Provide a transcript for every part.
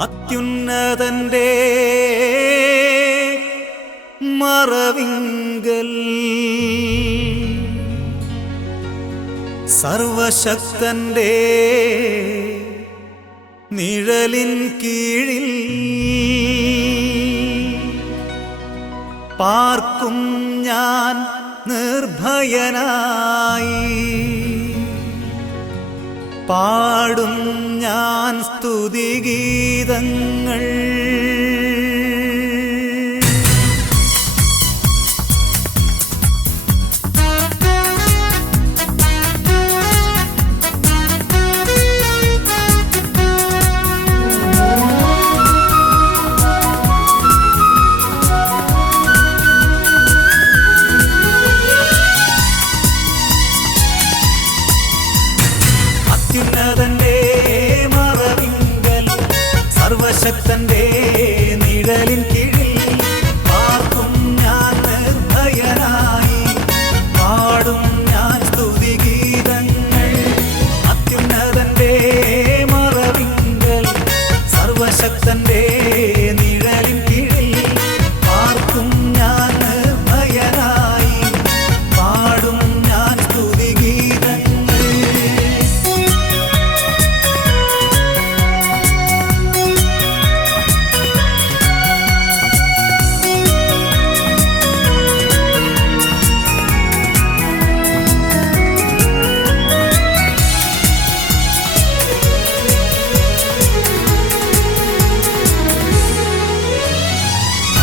അത്യുന്നതന്റെ മറവിങ്കൽ സർവശക്തന്റെ നിഴലിൻ കീഴിൽ പാർക്കും ഞാൻ നിർഭയനായി. പാടും ഞാൻ സ്തുതിഗീതങ്ങൾ. അത്യുന്നതന്റെ മറവിങ്കൽ സർവശക്തന്റെ നിഴലിൻ കീഴിൽ പാർക്കും ഞാൻ നിർഭയനായി. പാടും ഞാൻ സ്തുതിഗീതങ്ങൾ. അത്യുന്നതന്റെ മറവിങ്കൽ സർവശക്തന്റെ നിഴലിൻ കീഴിൽ പാർക്കും ഞാൻ നിർഭയനായി. പാടും ഞാൻ സ്തുതിഗീതങ്ങൾ.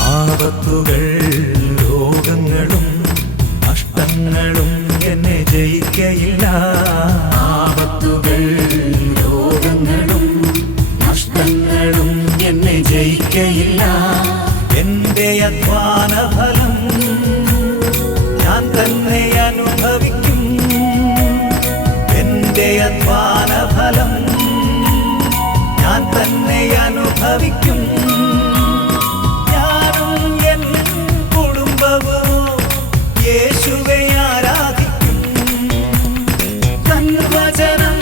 ആപത്തുകൾ രോഗങ്ങളും നഷ്ടങ്ങളും എന്നെ ജയിക്കയില്ല. ആപത്തുകൾ രോഗങ്ങളും നഷ്ടങ്ങളും എന്നെ ജയിക്കയില്ല. എന്റെ അധ്വാന ഫലം ഞാൻ തന്നെ അനുഭവിക്കും. എന്റെ അധ്വാന ഫലം ഞാൻ തന്നെ അനുഭവിക്കും. യേശുവേ ആരാധിക്കും. തൻവചനം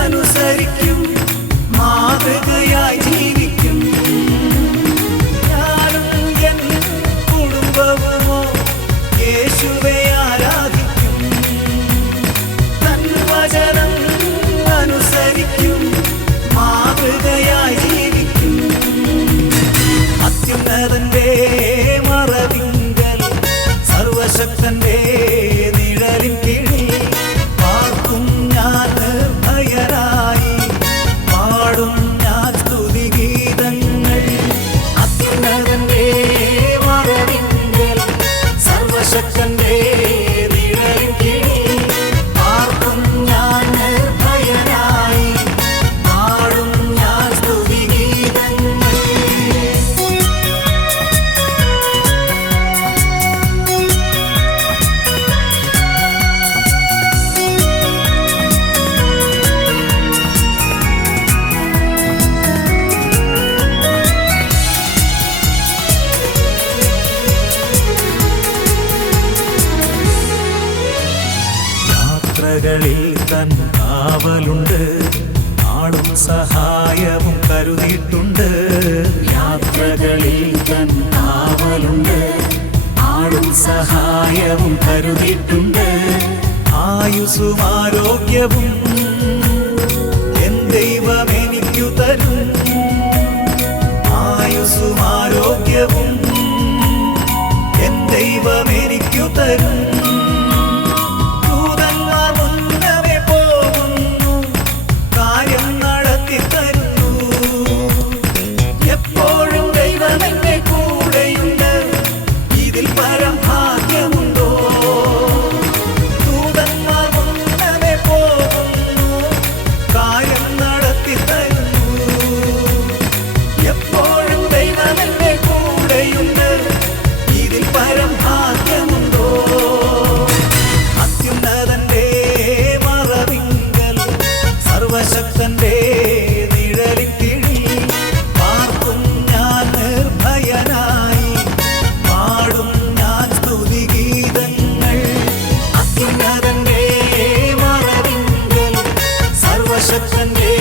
അനുസരിക്കും. മാതൃകയായി ജീവിക്കും. ഞാനും എൻ കുടുംബവുമോ യേശുവേ ആരാധിക്കും. തൻവചനം അനുസരിക്കും. മാതൃകയായി ജീവിക്കും. അത്യുന്നതന്റെ മറവിങ്കൽ സർവശക്തന്റെ നിഴലിൻ കീഴിൽ പാർക്കും ഞാൻ നിർഭയനായി. പാടും ഞാൻ സ്തുതിഗീതങ്ങൾ. അത്യുന്നതന്റെ മറവിങ്കൽ സർവശക്തന്റെ നിഴലിൻ കീഴിൽ പാർക്കും ഞാൻ നിർഭയനായി. പാടും ഞാൻ സ്തുതിഗീതങ്ങൾ. യാത്രകളിൽ തൻ കാവലുണ്ട്. ആളും സഹായവും കരുതിയിട്ടുണ്ട്. യാത്രകളിൽ തൻ കാവലുണ്ട്. ആളും സഹായവും കരുതിയിട്ടുണ്ട്. ആയുസ്സും ആരോഗ്യവും എൻ ദൈവം എനിക്കു തരും. ആയുസ്സും ആരോഗ്യവും എൻ ദൈവം എനിക്കു തരും. സർവശക്തന്റെ നിഴലിൻ കീഴിൽ പാർക്കും ഞാൻ നിർഭയനായി. പാടും ഞാൻ സ്തുതിഗീതങ്ങൾ. അത്യുന്നതന്റെ മറവിങ്കൽ സർവശക്തന്റെ